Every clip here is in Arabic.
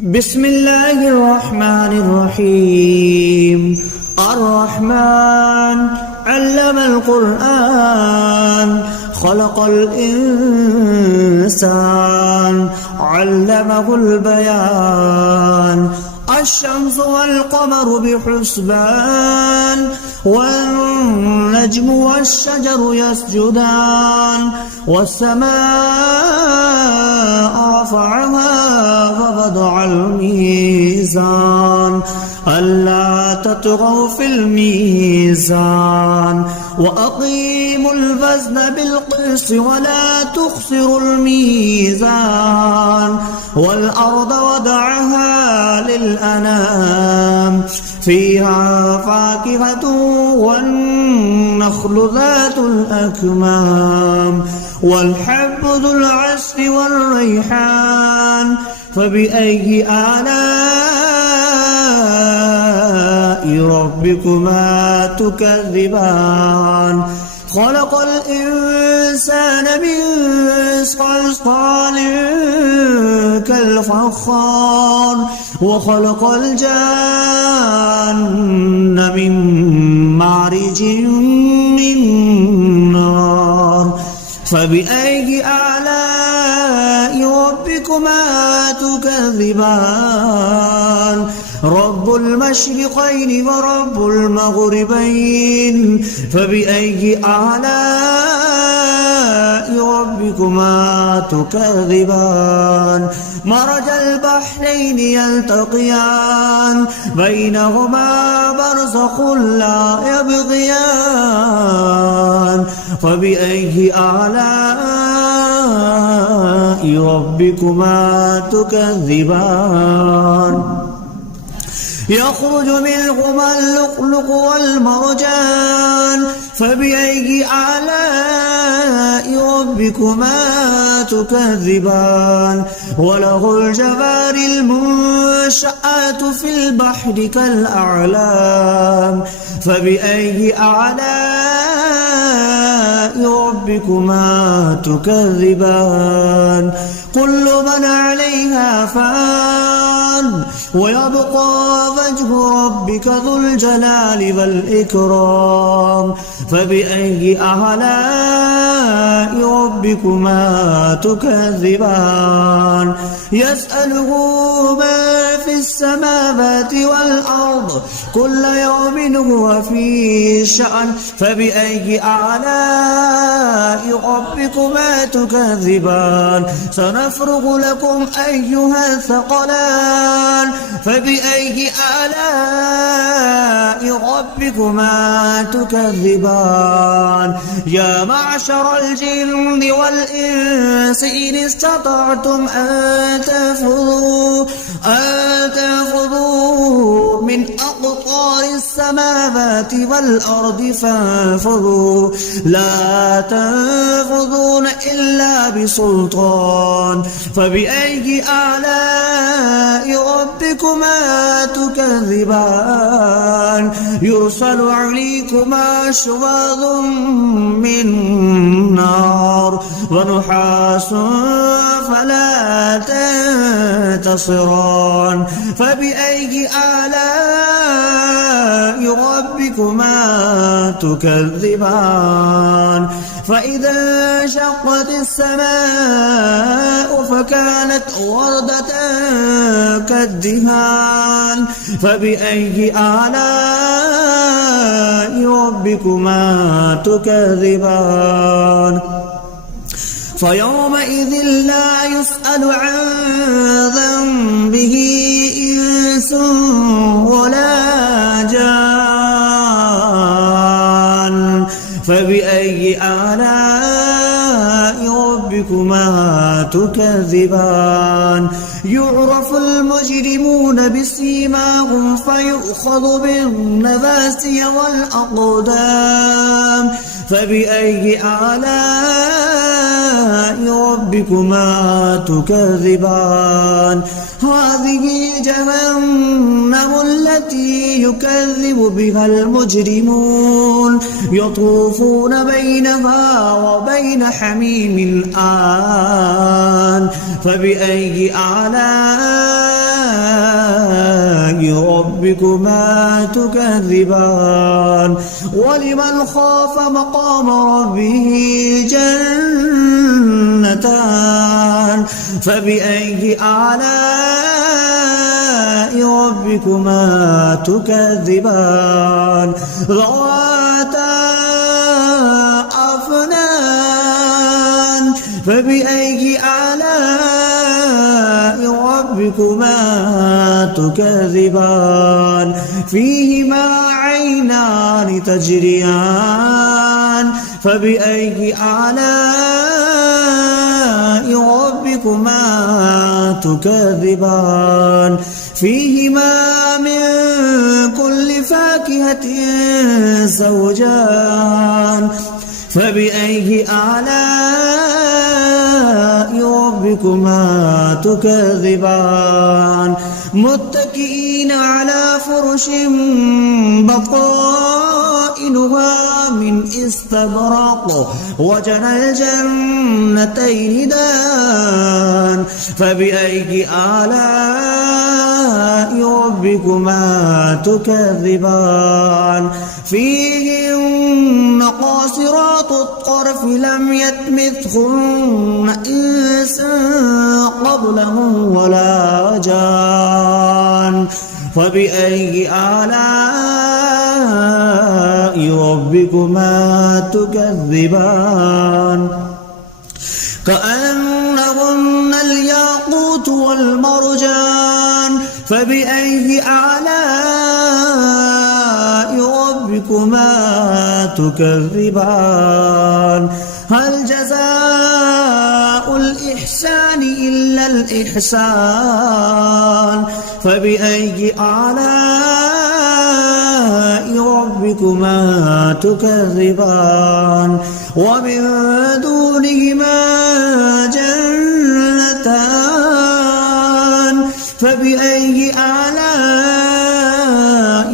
بسم الله الرحمن الرحيم. الرحمن علم القرآن خلق الإنسان علمه البيان. الشمس والقمر بحسبان والنجم والشجر يسجدان والسماء رفعها ووضع الميزان ألا تطغوا في الميزان وأقيموا الوزن بالقسط ولا تخسروا الميزان والأرض وضعها للأنام فيها فاكهة والنخل ذات الأكمام والحب ذو العصف والريحان. فبأي آلاء ربكما تكذبان؟ خلق الإنسان من صلصال كالفخار وخلق الجان من مارج من نار. فبأي آلاء ربكما تكذبان؟ رب المشرقين ورب المغربين. فبأي آلاء ربكما تكذبان؟ مرج البحرين يلتقيان بينهما برزخ لا يبغيان. فبأي آلاء ربكما تكذبان؟ يخرج منهما اللؤلؤ والمرجان. فبأي آلاء ربكما تكذبان؟ وله الجوار المنشآت في البحر كالأعلام. فبأي آلاء ربكما تكذبان؟ كل من عليها فان ويبقى وجه ربك ذو الجلال والإكرام. فبأي آلاء ربكما تكذبان؟ يسأله ما في السماوات والأرض كل يوم هو في شأن. فبأي آلاء ربكما تكذبان؟ سنفرغ لكم أيها الثقلان. فبأي آلاء ربكما تكذبان؟ يا معشر الجن والإنس إن استطعتم أن تنفذوا من أقطار السماوات والأرض فانفذوا لا تنفذون إلا بسلطان. فبأي آلاء ربكما تكذبان؟ يرسل عليكما شواظ من نار ونحاس فلا تنتصران. فبأي آلاء ربكما تكذبان؟ فإذا انشقت السماء فكانت وردة كالدهان. فبأي آلاء ربكما تكذبان؟ فيومئذ لا يسأل عن ذنبه إنس ولا جان. فبأي آلاء ربكما تكذبان؟ يعرف المجرمون بسيماهم فيؤخذ بالنواسي والأقدام. فبأي آلاء ربكما تكذبان؟ هذه جهنم التي يكذب بها المجرمون يطوفون بينها وبين حميم آن. فبأي آلاء ربكما تكذبان ولمن خاف مقام ربه جنتان فبأي آلاء ربكما تكذبان ذواتا أفنان فبأي آلاء ربكما تكذبان فيهما عينان تجريان فبأي آلاء ربكما تكذبان فيهما من كل فاكهة زوجان فبأي آلاء ربكما تكذبان متكئين على فرش بطائنها من استبرق وجنى الجنتين دان فبأي آلاء ربكما تكذبان فيهن قاصرات الطرف لم يطمثهن إنس قبلهم ولا جان فبأي آلاء ربكما تكذبان كأنهن الياقوت والمرجان فبأي آلاء ربكما تكذبان هل جزاء الإحسان إلا الإحسان فبأي آلاء ربكما تكذبان ومن دونهما جنتان فبأي آلاء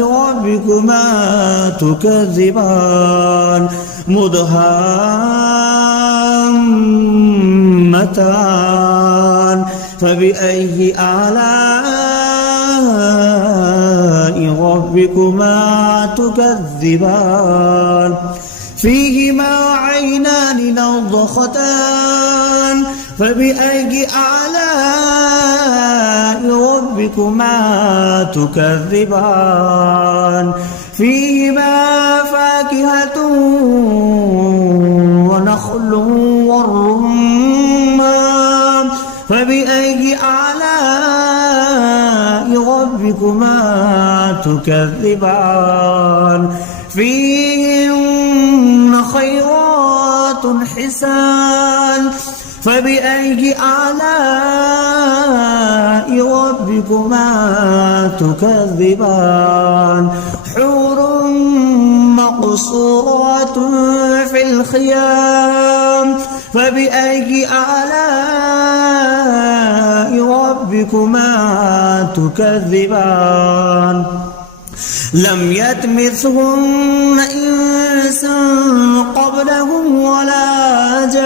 ربكما تكذبان مدهامتان فبأي آلاء ربكما تكذبان فيهما عينان نضختان فبأي آلاء ربكما تكذبان فيهما فاكهة ونخل والرمان فبأي آلاء ربكما تكذبان فيهن خيرات حسان فبأي آلاء ربكما تكذبان حور مقصورات في الخيام فبأي آلاء ربكما تكذبان لم يطمثهن إنس قبلهم ولا جان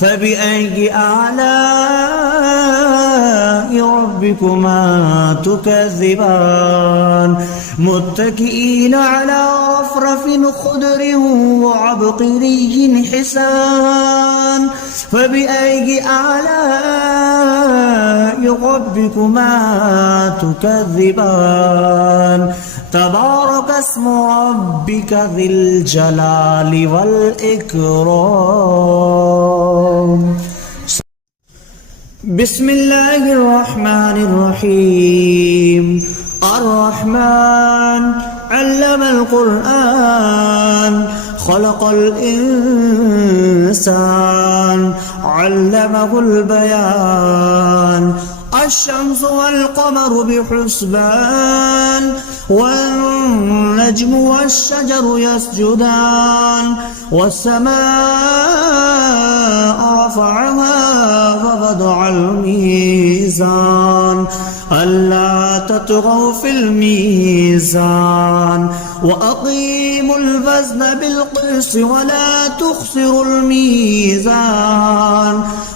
فبأي آلاء ربكما تكذبان متكئين على رفرف خضر وعبقري حسان فبأي آلاء ربكما تكذبان تبارك اسم ربك ذي الجلال والإكرام بسم الله الرحمن الرحيم الرحمن علم القرآن خلق الإنسان علمه البيان الشمس والقمر بحسبان والنجم والشجر يسجدان والسماء رفعها فوضع الميزان ألا تطغوا في الميزان وأقيموا الوزن بالقسط ولا تخسروا الميزان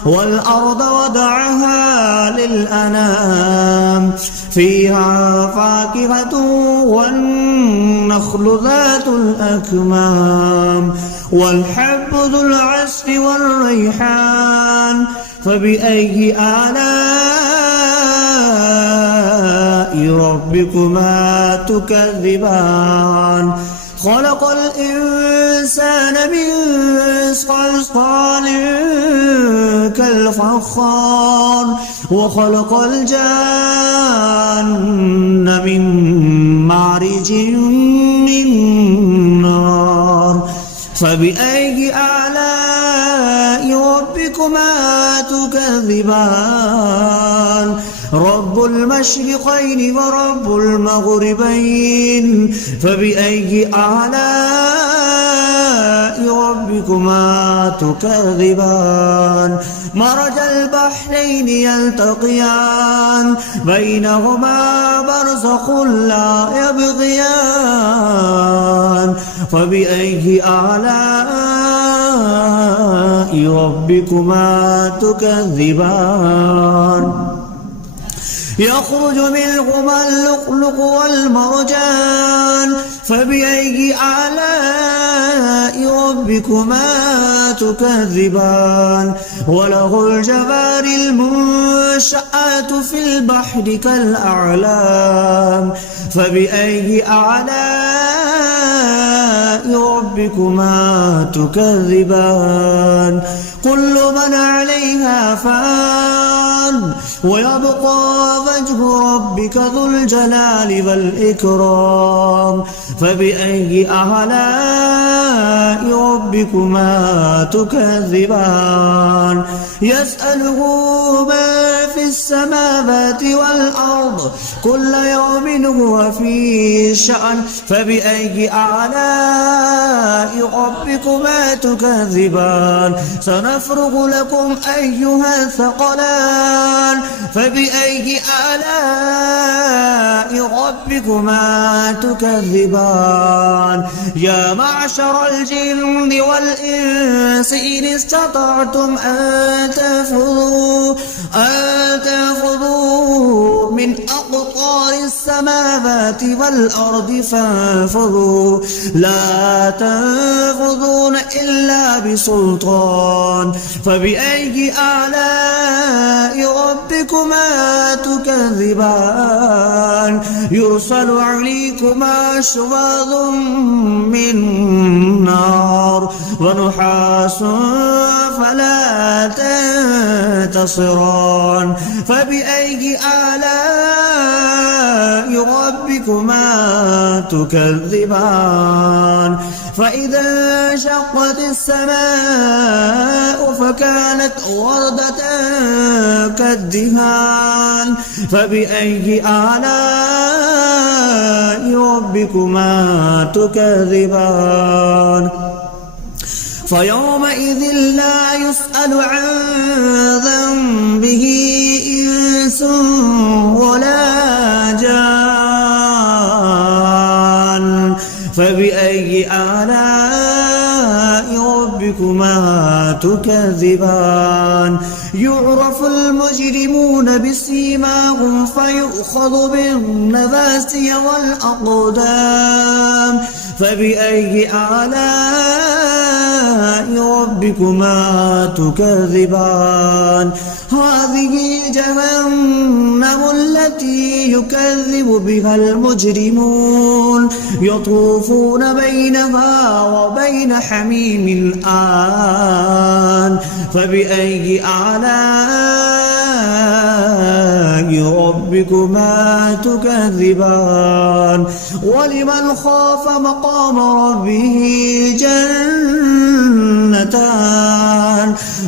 والأرض وضعها للأنام فيها فاكهة والنخل ذات الأكمام والحب ذو العصف والريحان فبأي آلاء ربكما تكذبان خلق الإنسان من صلصال كالفخار وخلق الجان من مارج من نار فبأي آلاء ربكما تكذبان رب المشرقين ورب المغربين فبأي آلاء ربكما تكذبان مرج البحرين يلتقيان بينهما برزخ لا يبغيان فبأي آلاء ربكما تكذبان يخرج منهما اللؤلؤ والمرجان فبأي آلاء ربكما تكذبان وله الجوار المنشآت في البحر كالأعلام فبأي آلاء ربكما تكذبان كل من عليها فان ويبقى وجه ربك ذو الجلال والإكرام فبأي آلاء ربكما تكذبان يسأله ما في السماوات والأرض كل يوم هو في شأن فبأي آلاء ربكما تكذبان سنفرغ لكم أيها الثقلان فبأي آلاء ربكما تكذبان يا معشر الجن والإنس إن استطعتم أن تنفذوا من أقطار السماوات والأرض فانفذوا لا تنفذون إلا بسلطان فبأي آلاء ربكما تكذبان يرسل عليكما شواظ من نار ونحاس فلا تنتصران فبأي آلاء ربكما تكذبان فإذا انشقت السماء فكانت وردة كالدهان فبأي آلاء ربكما تكذبان فيومئذ لا يسأل عن ذنبه إنس ولا جان فبأي آلاء ربكما تكذبان يعرف المجرمون بسيماهم فيؤخذ بالنواسي والأقدام فبأي آلاء ربكما تكذبان هذه جهنم التي يكذب بها المجرمون يطوفون بينها وبين حميم آن فبأي آلاء ربكما تكذبان ولمن خاف مقام ربه جنتان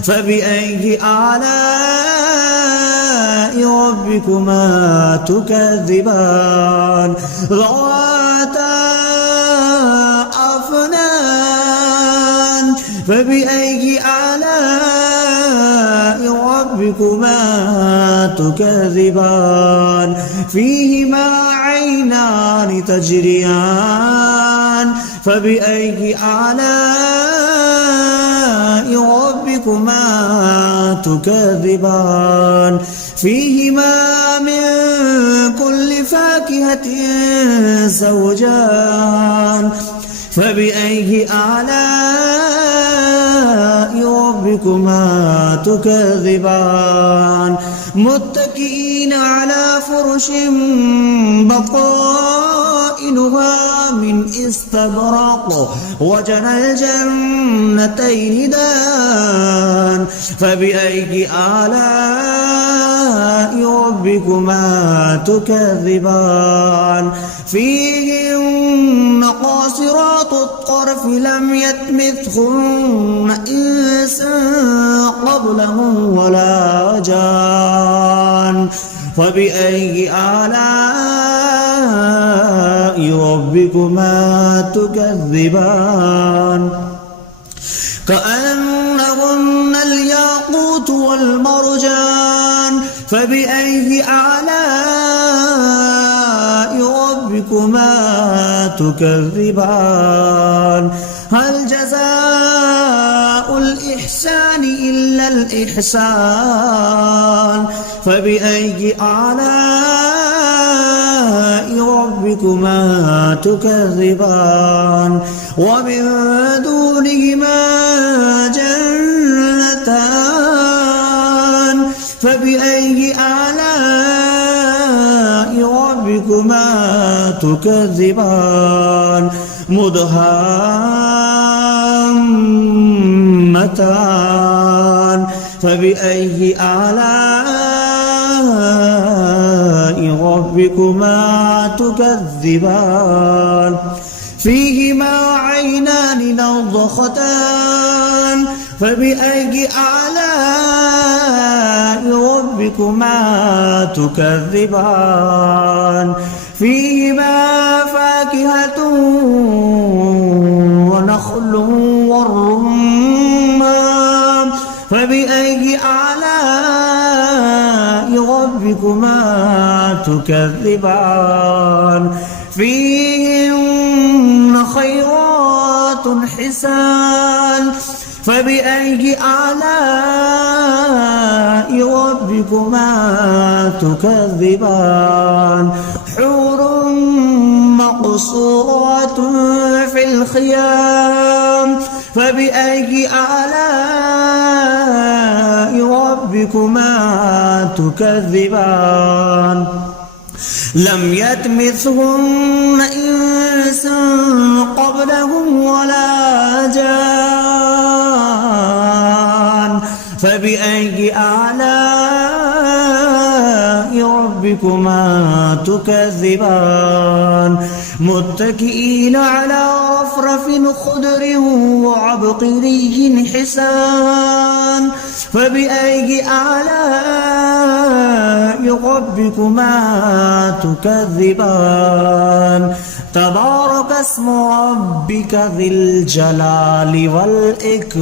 فبأي آلاء ربكما تكذبان ذواتا أفنان فبأي آلاء ربكما تكذبان فيهما عينان تجريان فبأي آلاء ربكما تكذبان فيهما من كل فاكهة زوجان فبأي آلاء ربكما تكذبان متكئين على فرش بطائنها من استبرق وجنى الجنتين دان فبأي آلاء ربكما تكذبان فيهن قاصرات الطرف لم يطمثهن إنس قبلهم ولا جان فبأي آلاء ربكما تكذبان كأنهن الياقوت والمرجان فبأي آلاء ربكما تكذبان هل جزاء الإحسان إلا الإحسان فبأي آلاء ربكما تكذبان ومن دونهما جنتان فبأي آلاء ربكما تكذبان مدهامتان فبأي آلاء ربكما تكذبان فيهما عينان نضختان فبأي آلاء ربكما تكذبان فيهما فاكهة ونخل والرمان فبأي آلاء ربكما تكذبان فيهن خيرات حسان فبأي آلاء ربكما تكذبان حور مقصورات في الخيام فبأي آلاء ربكما تكذبان لم يطمثهن إنس قبلهم ولا جان فبأي آلاء ربكما تكذبان متكئين على رفرف خضر وعبقري حسان فبأي آلاء ربكما تكذبان تبارك اسم ربك ذي الجلال والإكرام